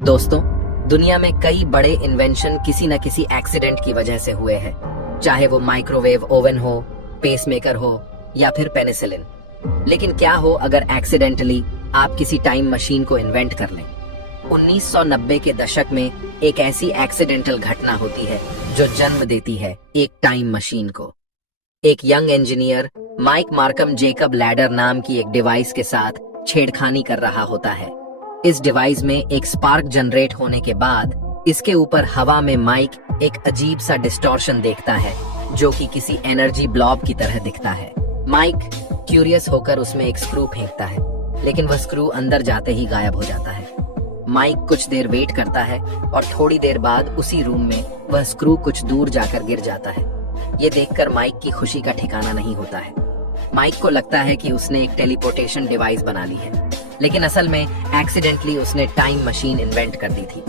दोस्तों, दुनिया में कई बड़े इन्वेंशन किसी न किसी एक्सीडेंट की वजह से हुए हैं, चाहे वो माइक्रोवेव ओवन हो, पेसमेकर हो या फिर पेनिसिलिन। लेकिन क्या हो अगर एक्सीडेंटली आप किसी टाइम मशीन को इन्वेंट कर लें। 1990 के दशक में एक ऐसी एक्सीडेंटल घटना होती है जो जन्म देती है एक टाइम मशीन को। एक young engineer Mike Markham Jacob Ladder नाम की एक डिवाइस के साथ छेड़खानी कर रहा होता है। इस डिवाइस में एक स्पार्क जनरेट होने के बाद इसके ऊपर हवा में माइक एक अजीब सा डिस्टॉर्शन देखता है जो कि किसी एनर्जी ब्लॉब की तरह दिखता है। माइक क्यूरियस होकर उसमें एक स्क्रू फेंकता है, लेकिन वह स्क्रू अंदर जाते ही गायब हो जाता है। माइक कुछ देर वेट करता है और थोड़ी देर बाद उसी रूम में वह स्क्रू कुछ दूर जाकर गिर जाता है। ये देखकर माइक की खुशी का ठिकाना नहीं होता है। माइक को लगता है कि उसने एक टेलीपोर्टेशन डिवाइस बना ली है, लेकिन असल में एक्सीडेंटली उसने टाइम मशीन इन्वेंट कर दी थी।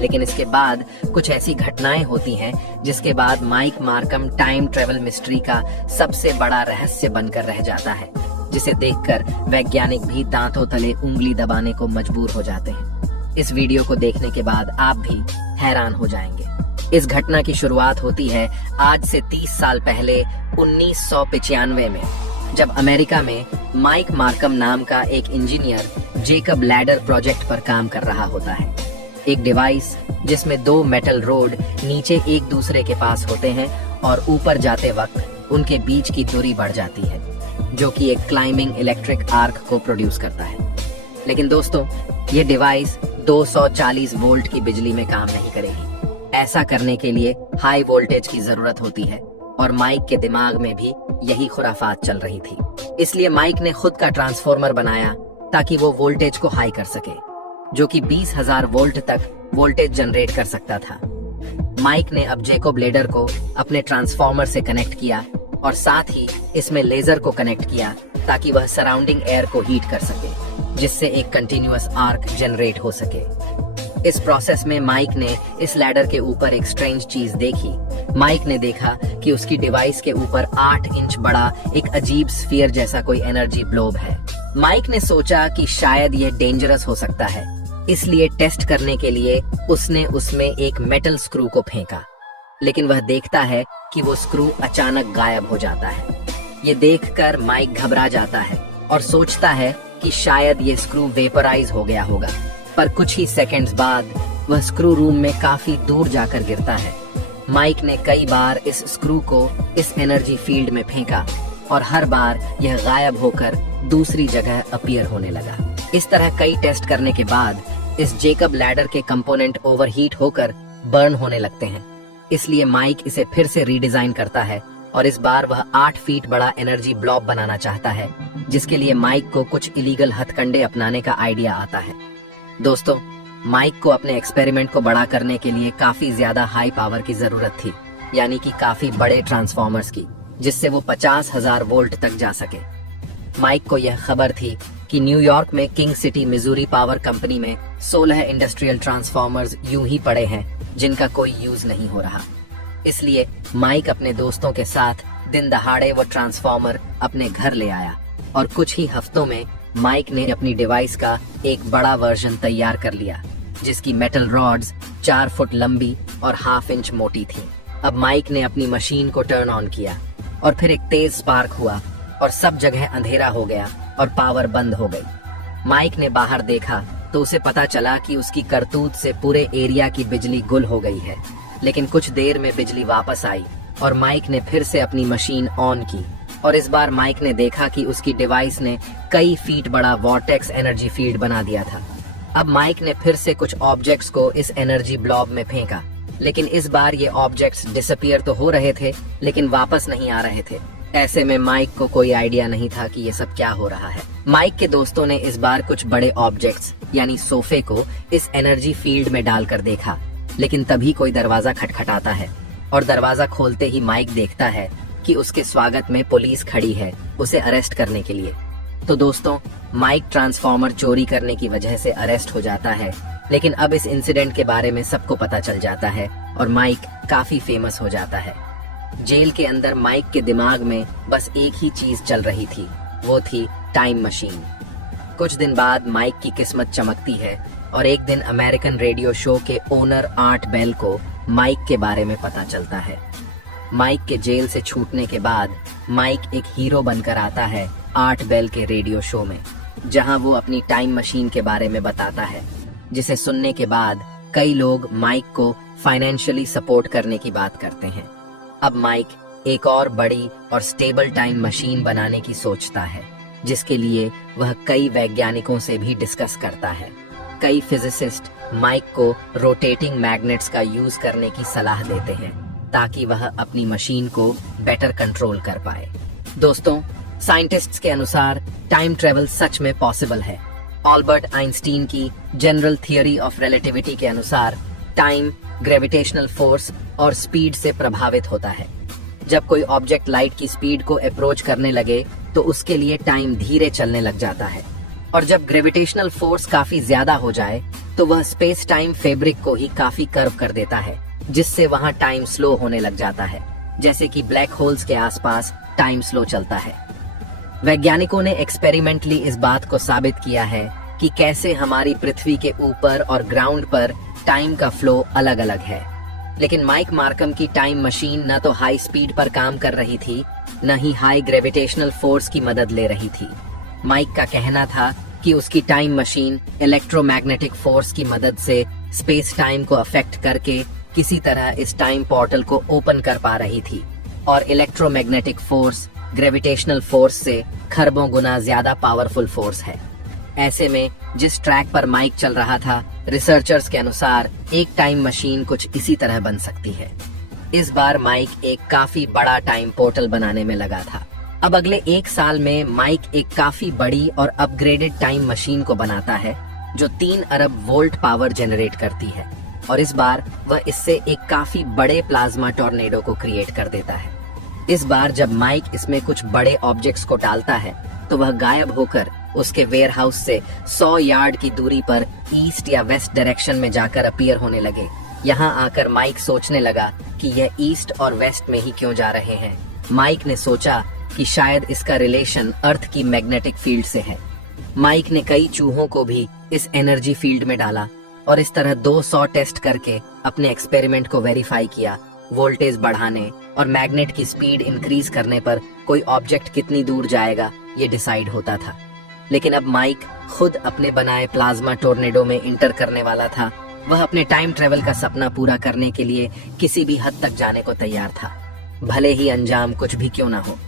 लेकिन इसके बाद कुछ ऐसी घटनाएं होती हैं जिसके बाद Mike Markham time travel mystery का सबसे बड़ा रहस्य बनकर रह जाता है, जिसे देखकर वैज्ञानिक भी दांतों तले उंगली दबाने को मजबूर हो जाते हैं। इस वीडियो को देखने के बाद आप भी हैरान हो जाएंगे। इस घटना की शुरुआत होती है आज से 30 साल पहले 1995 में, जब अमेरिका में माइक मार्कम नाम का एक इंजीनियर जेकब लैडर प्रोजेक्ट पर काम कर रहा होता है। एक डिवाइस जिसमें दो मेटल रोड नीचे एक दूसरे के पास होते हैं और ऊपर जाते वक्त उनके बीच की दूरी बढ़ जाती है, जो कि एक क्लाइंबिंग इलेक्ट्रिक आर्क को प्रोड्यूस करता है। लेकिन दोस्तों, ये डिवाइस 240 वोल्ट की बिजली में काम नहीं करेगी। ऐसा करने के लिए हाई वोल्टेज की जरूरत होती है और माइक के दिमाग में भी यही खुराफात चल रही थी। इसलिए माइक ने खुद का ट्रांसफॉर्मर बनाया ताकि वो वोल्टेज को हाई कर सके, जो कि 20,000 वोल्ट तक वोल्टेज जनरेट कर सकता था। माइक ने अब जेकब लैडर को अपने ट्रांसफॉर्मर से कनेक्ट किया और साथ ही इसमें लेजर को कनेक्ट किया ताकि वह सराउंडिंग एयर को हीट कर सके, जिससे एक कंटिन्यूअस आर्क जनरेट हो सके। इस प्रोसेस में माइक ने इस लैडर के ऊपर एक स्ट्रेंज चीज देखी। माइक ने देखा कि उसकी डिवाइस के ऊपर 8 इंच बड़ा एक अजीब स्फीयर जैसा कोई एनर्जी ब्लोब है। माइक ने सोचा कि शायद यह डेंजरस हो सकता है, इसलिए टेस्ट करने के लिए उसने उसमें एक मेटल स्क्रू को फेंका। लेकिन वह देखता है कि वो स्क्रू अचानक गायब हो जाता है। ये देखकर माइक घबरा जाता है और सोचता है कि शायद ये स्क्रू वेपराइज हो गया होगा। पर कुछ ही सेकंड्स बाद वह स्क्रू रूम में काफी दूर जाकर गिरता है। माइक ने कई बार इस स्क्रू को इस एनर्जी फील्ड में फेंका और हर बार यह गायब होकर दूसरी जगह अपीयर होने लगा। इस तरह कई टेस्ट करने के बाद इस जेकब लैडर के कंपोनेंट ओवरहीट होकर बर्न होने लगते हैं। इसलिए माइक इसे फिर से रीडिजाइन करता है और इस बार वह 8 फीट बड़ा एनर्जी ब्लॉब बनाना चाहता है, जिसके लिए माइक को कुछ इलीगल हथकंडे अपनाने का आइडिया आता है। दोस्तों, माइक को अपने एक्सपेरिमेंट को बड़ा करने के लिए काफी ज्यादा हाई पावर की जरूरत थी, यानी कि काफी बड़े ट्रांसफॉर्मर्स की, जिससे वो 50,000 वोल्ट तक जा सके। माइक को यह खबर थी कि न्यूयॉर्क में king city Missouri power company में 16 इंडस्ट्रियल ट्रांसफॉर्मर्स यूं ही पड़े हैं जिनका कोई यूज नहीं हो रहा। इसलिए माइक अपने दोस्तों के साथ दिन दहाड़े वो ट्रांसफॉर्मर अपने घर ले आया और कुछ ही हफ्तों में माइक ने अपनी डिवाइस का एक बड़ा वर्जन तैयार कर लिया, जिसकी मेटल रॉड्स 4 फुट लंबी और 1/2 इंच मोटी थी। अब माइक ने अपनी मशीन को टर्न ऑन किया और फिर एक तेज स्पार्क हुआ और सब जगह अंधेरा हो गया और पावर बंद हो गई। माइक ने बाहर देखा तो उसे पता चला कि उसकी करतूत से पूरे एरिया की बिजली गुल हो गई है। लेकिन कुछ देर में बिजली वापस आई और माइक ने फिर से अपनी मशीन ऑन की और इस बार माइक ने देखा कि उसकी डिवाइस ने कई फीट बड़ा वॉर्टेक्स एनर्जी फील्ड बना दिया था। अब माइक ने फिर से कुछ ऑब्जेक्ट्स को इस एनर्जी ब्लॉब में फेंका, लेकिन इस बार ये ऑब्जेक्ट्स डिसअपीयर तो हो रहे थे लेकिन वापस नहीं आ रहे थे। ऐसे में माइक को कोई आइडिया नहीं था कि ये सब क्या हो रहा है। माइक के दोस्तों ने इस बार कुछ बड़े ऑब्जेक्ट्स यानी सोफे को इस एनर्जी फील्ड में डालकर देखा, लेकिन तभी कोई दरवाजा खटखटाता है और दरवाजा खोलते ही माइक देखता है कि उसके स्वागत में पुलिस खड़ी है उसे अरेस्ट करने के लिए। तो दोस्तों, माइक ट्रांसफॉर्मर चोरी करने की वजह से अरेस्ट हो जाता है, लेकिन अब इस इंसिडेंट के बारे में सबको पता चल जाता है और माइक काफी फेमस हो जाता है। जेल के अंदर माइक के दिमाग में बस एक ही चीज चल रही थी, वो थी टाइम मशीन। कुछ दिन बाद माइक की किस्मत चमकती है और एक दिन अमेरिकन रेडियो शो के ओनर आर्ट बेल को माइक के बारे में पता चलता है। माइक के जेल से छूटने के बाद माइक एक हीरो बनकर आता है आर्ट बेल के रेडियो शो में, जहां वो अपनी टाइम मशीन के बारे में बताता है, जिसे सुनने के बाद कई लोग माइक को फाइनेंशियली सपोर्ट करने की बात करते हैं। अब माइक एक और बड़ी और स्टेबल टाइम मशीन बनाने की सोचता है, जिसके लिए वह कई वैज्ञानिकों से भी डिस्कस करता है। कई फिजिसिस्ट माइक को रोटेटिंग मैग्नेट्स का यूज करने की सलाह देते हैं ताकि वह अपनी मशीन को बेटर कंट्रोल कर पाए। दोस्तों, साइंटिस्ट्स के अनुसार टाइम ट्रेवल सच में पॉसिबल है। अल्बर्ट आइंस्टीन की जनरल थियरी ऑफ रिलेटिविटी के अनुसार टाइम ग्रेविटेशनल फोर्स और स्पीड से प्रभावित होता है। जब कोई ऑब्जेक्ट लाइट की स्पीड को अप्रोच करने लगे तो उसके लिए टाइम धीरे चलने लग जाता है, और जब ग्रेविटेशनल फोर्स काफी ज्यादा हो जाए तो वह स्पेस टाइम फैब्रिक को ही काफी कर्व कर देता है, जिससे वहां टाइम स्लो होने लग जाता है, जैसे कि ब्लैक होल्स के आसपास टाइम स्लो चलता है। वैज्ञानिकों ने एक्सपेरिमेंटली इस बात को साबित किया है कि कैसे हमारी पृथ्वी के ऊपर और ग्राउंड पर टाइम का फ्लो अलग अलग है। लेकिन माइक मार्कम की टाइम मशीन न तो हाई स्पीड पर काम कर रही थी, न ही हाई ग्रेविटेशनल फोर्स की मदद ले रही थी। माइक का कहना था कि उसकी टाइम मशीन इलेक्ट्रोमैग्नेटिक फोर्स की मदद से स्पेस टाइम को अफेक्ट करके किसी तरह इस टाइम पोर्टल को ओपन कर पा रही थी, और इलेक्ट्रोमैग्नेटिक फोर्स ग्रेविटेशनल फोर्स से खरबों गुना ज्यादा पावरफुल फोर्स है। ऐसे में जिस ट्रैक पर माइक चल रहा था, रिसर्चर्स के अनुसार एक टाइम मशीन कुछ इसी तरह बन सकती है। इस बार माइक एक काफी बड़ा टाइम पोर्टल बनाने में लगा था। अब अगले 1 साल में माइक एक काफी बड़ी और अपग्रेडेड टाइम मशीन को बनाता है जो 3 अरब वोल्ट पावर जनरेट करती है, और इस बार वह इससे एक काफी बड़े प्लाज्मा टॉर्नेडो को क्रिएट कर देता है। इस बार जब माइक इसमें कुछ बड़े ऑब्जेक्ट्स को डालता है तो वह गायब होकर उसके वेयरहाउस से 100 यार्ड की दूरी पर ईस्ट या वेस्ट डायरेक्शन में जाकर अपीयर होने लगे। यहाँ आकर माइक सोचने लगा कि यह ईस्ट और वेस्ट में ही क्यों जा रहे हैं। माइक ने सोचा कि शायद इसका रिलेशन अर्थ की मैग्नेटिक फील्ड से है। माइक ने कई चूहों को भी इस एनर्जी फील्ड में डाला और इस तरह 200 टेस्ट करके अपने एक्सपेरिमेंट को वेरीफाई किया। वोल्टेज बढ़ाने और मैग्नेट की स्पीड इंक्रीज करने पर कोई ऑब्जेक्ट कितनी दूर जाएगा ये डिसाइड होता था। लेकिन अब माइक खुद अपने बनाए प्लाज्मा टोर्नेडो में इंटर करने वाला था। वह अपने टाइम ट्रेवल का सपना पूरा करने के लिए किसी भी हद तक जाने को तैयार था, भले ही अंजाम कुछ भी क्यों ना हो।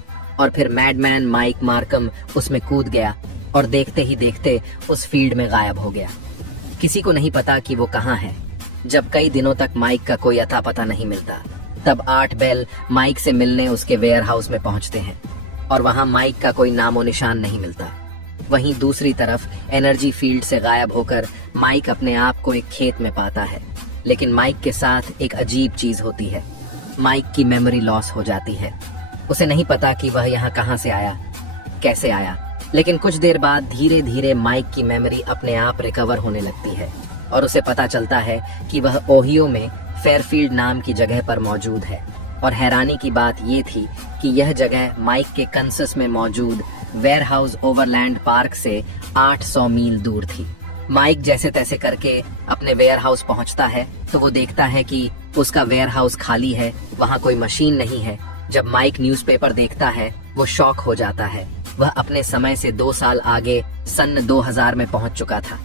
और फिर मैडमैन माइक मार्कम उसमें कूद गया और देखते ही देखते उस फील्ड में गायब हो गया। किसी को नहीं पता कि वो कहाँ है। जब कई दिनों तक माइक का कोई अता पता नहीं मिलता, तब आर्ट बेल माइक से मिलने उसके वेयरहाउस में पहुंचते हैं और वहां माइक का कोई नामो निशान नहीं मिलता। वहीं दूसरी तरफ एनर्जी फील्ड से गायब होकर माइक अपने आप को एक खेत में पाता है। लेकिन माइक के साथ एक अजीब चीज होती है। माइक की मेमोरी लॉस हो जाती है। उसे नहीं पता कि वह यहाँ कहाँ से आया, कैसे आया। लेकिन कुछ देर बाद धीरे धीरे माइक की मेमोरी अपने आप रिकवर होने लगती है और उसे पता चलता है कि वह ओहियो में फेयरफील्ड नाम की जगह पर मौजूद है। और हैरानी की बात ये थी कि यह जगह माइक के कंसस में मौजूद वेयरहाउस ओवरलैंड पार्क से 800 मील दूर थी। माइक जैसे तैसे करके अपने वेयरहाउस पहुंचता है तो वो देखता है कि उसका वेयरहाउस खाली है, वहां कोई मशीन नहीं है। जब माइक न्यूज़पेपर देखता है वो शॉक हो जाता है। वह अपने समय से 2 साल आगे सन 2000 में पहुंच चुका था।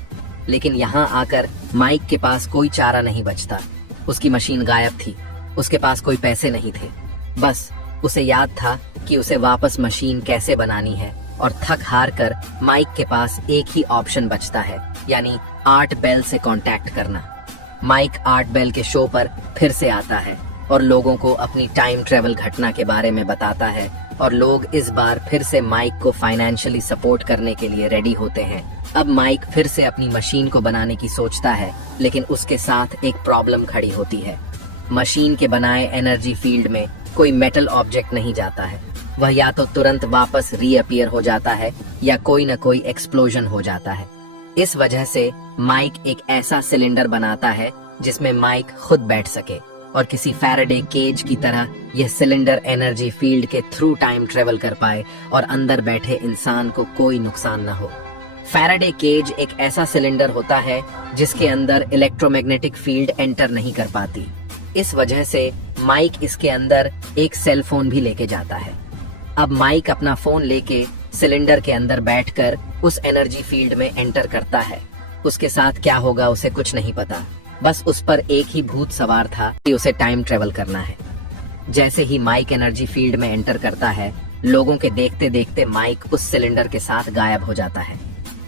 लेकिन यहाँ आकर माइक के पास कोई चारा नहीं बचता। उसकी मशीन गायब थी, उसके पास कोई पैसे नहीं थे। बस उसे याद था कि उसे वापस मशीन कैसे बनानी है, और थक हार कर माइक के पास एक ही ऑप्शन बचता है, यानी आर्ट बेल से कांटेक्ट करना। माइक आर्ट बेल के शो पर फिर से आता है और लोगों को अपनी टाइम ट्रेवल घटना के बारे में बताता है, और लोग इस बार फिर से माइक को फाइनेंशियली सपोर्ट करने के लिए रेडी होते हैं। अब माइक फिर से अपनी मशीन को बनाने की सोचता है, लेकिन उसके साथ एक प्रॉब्लम खड़ी होती है। मशीन के बनाए एनर्जी फील्ड में कोई मेटल ऑब्जेक्ट नहीं जाता है। वह या तो तुरंत वापस रीअपीयर हो जाता है या कोई न कोई एक्सप्लोजन हो जाता है। इस वजह से माइक एक ऐसा सिलेंडर बनाता है जिसमें माइक खुद बैठ सके, और किसी फैराडे केज की तरह यह सिलेंडर एनर्जी फील्ड के थ्रू टाइम ट्रेवल कर पाए और अंदर बैठे इंसान को कोई नुकसान न हो। फैराडे केज एक ऐसा सिलेंडर होता है जिसके अंदर इलेक्ट्रोमैग्नेटिक फील्ड एंटर नहीं कर पाती। इस वजह से माइक इसके अंदर एक सेल फोन भी लेके जाता है। अब माइक अपना फोन लेके सिलेंडर के अंदर बैठकर उस एनर्जी फील्ड में एंटर करता है। उसके साथ क्या होगा उसे कुछ नहीं पता, बस उस पर एक ही भूत सवार था कि उसे टाइम ट्रेवल करना है। जैसे ही माइक एनर्जी फील्ड में एंटर करता है, लोगों के देखते देखते माइक उस सिलेंडर के साथ गायब हो जाता है।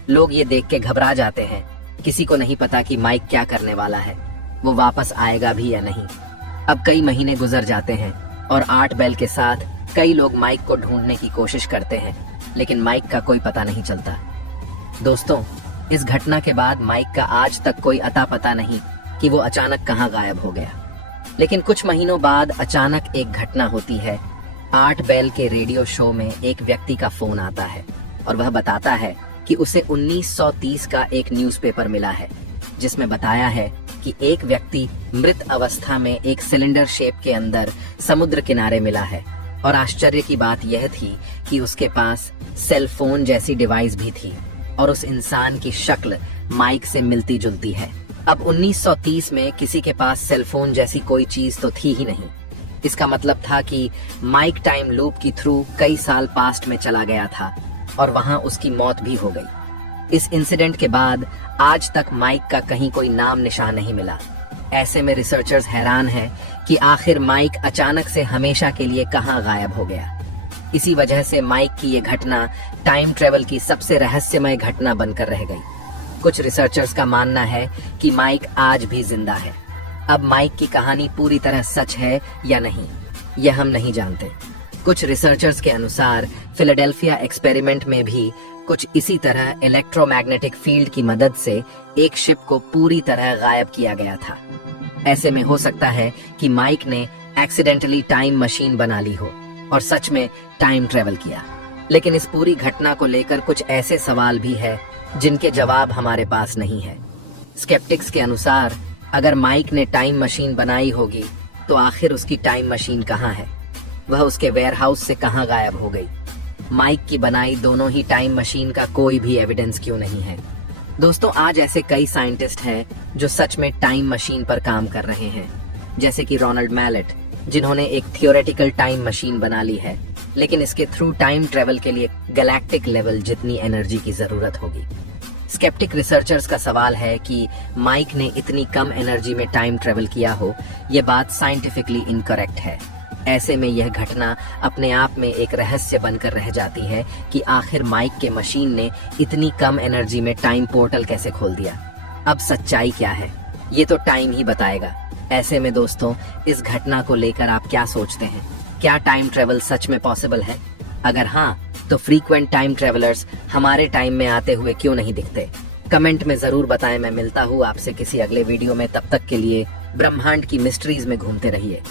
लोग ये देख के घबरा जाते हैं। किसी को नहीं पता कि माइक क्या करने वाला है, वो वापस आएगा भी या नहीं। अब कई महीने गुजर जाते हैं और 8 बैल के साथ कई लोग माइक को ढूंढने की कोशिश करते हैं, लेकिन माइक का कोई पता नहीं चलता। दोस्तों, इस घटना के बाद माइक का आज तक कोई अता पता नहीं कि वो अचानक कहाँ गायब हो गया। लेकिन कुछ महीनों बाद अचानक एक घटना होती है। 8 बैल के रेडियो शो में एक व्यक्ति का फोन आता है और वह बताता है कि उसे 1930 का एक न्यूज़पेपर मिला है, जिसमें बताया है कि एक व्यक्ति मृत अवस्था में एक सिलेंडर शेप के अंदर समुद्र किनारे मिला है। और आश्चर्य की बात यह थी कि उसके पास सेल फोन जैसी डिवाइस भी थी और उस इंसान की शक्ल माइक से मिलती जुलती है। अब 1930 में किसी के पास सेल फोन जैसी कोई चीज तो थी ही नहीं। इसका मतलब था कि माइक टाइम लूप की थ्रू कई साल पास्ट में चला गया था और वहां उसकी मौत भी हो गई। इस इंसिडेंट के बाद आज तक माइक का कहीं कोई नाम निशान नहीं मिला। ऐसे में रिसर्चर्स हैरान हैं कि आखिर माइक अचानक से हमेशा के लिए कहां गायब हो गया। इसी वजह से माइक की ये घटना टाइम ट्रेवल की सबसे रहस्यमय घटना बनकर रह गई। कुछ रिसर्चर्स का मानना है कि माइक आज भी जिंदा है। अब माइक की कहानी पूरी तरह सच है या नहीं, यह हम नहीं जानते। कुछ रिसर्चर्स के अनुसार फिलाडेल्फिया एक्सपेरिमेंट में भी कुछ इसी तरह इलेक्ट्रोमैग्नेटिक फील्ड की मदद से एक शिप को पूरी तरह गायब किया गया था। ऐसे में हो सकता है कि माइक ने एक्सीडेंटली टाइम मशीन बना ली हो और सच में टाइम ट्रेवल किया। लेकिन इस पूरी घटना को लेकर कुछ ऐसे सवाल भी है जिनके जवाब हमारे पास नहीं है। स्केप्टिक्स के अनुसार अगर माइक ने टाइम मशीन बनाई होगी तो आखिर उसकी टाइम मशीन कहाँ है? वह उसके वेयरहाउस से कहाँ गायब हो गई? माइक की बनाई दोनों ही टाइम मशीन का कोई भी एविडेंस क्यों नहीं है? दोस्तों, आज ऐसे कई साइंटिस्ट हैं जो सच में टाइम मशीन पर काम कर रहे हैं, जैसे कि रोनाल्ड मैलेट, जिन्होंने एक थियोरेटिकल टाइम मशीन बना ली है, लेकिन इसके थ्रू टाइम ट्रेवल के लिए गैलेक्टिक लेवल जितनी एनर्जी की जरूरत होगी। स्केप्टिक रिसर्चर्स का सवाल है कि माइक ने इतनी कम एनर्जी में टाइम ट्रेवल किया हो, यह बात साइंटिफिकली इनकरेक्ट है। ऐसे में यह घटना अपने आप में एक रहस्य बनकर रह जाती है कि आखिर माइक के मशीन ने इतनी कम एनर्जी में टाइम पोर्टल कैसे खोल दिया। अब सच्चाई क्या है, ये तो टाइम ही बताएगा। ऐसे में दोस्तों, इस घटना को लेकर आप क्या सोचते हैं? क्या टाइम ट्रेवल सच में पॉसिबल है? अगर हाँ, तो फ्रीक्वेंट टाइम ट्रेवलर्स हमारे टाइम में आते हुए क्यों नहीं दिखते? कमेंट में जरूर बताएं। मैं मिलता हूँ आपसे किसी अगले वीडियो में। तब तक के लिए ब्रह्मांड की मिस्ट्रीज में घूमते रहिए।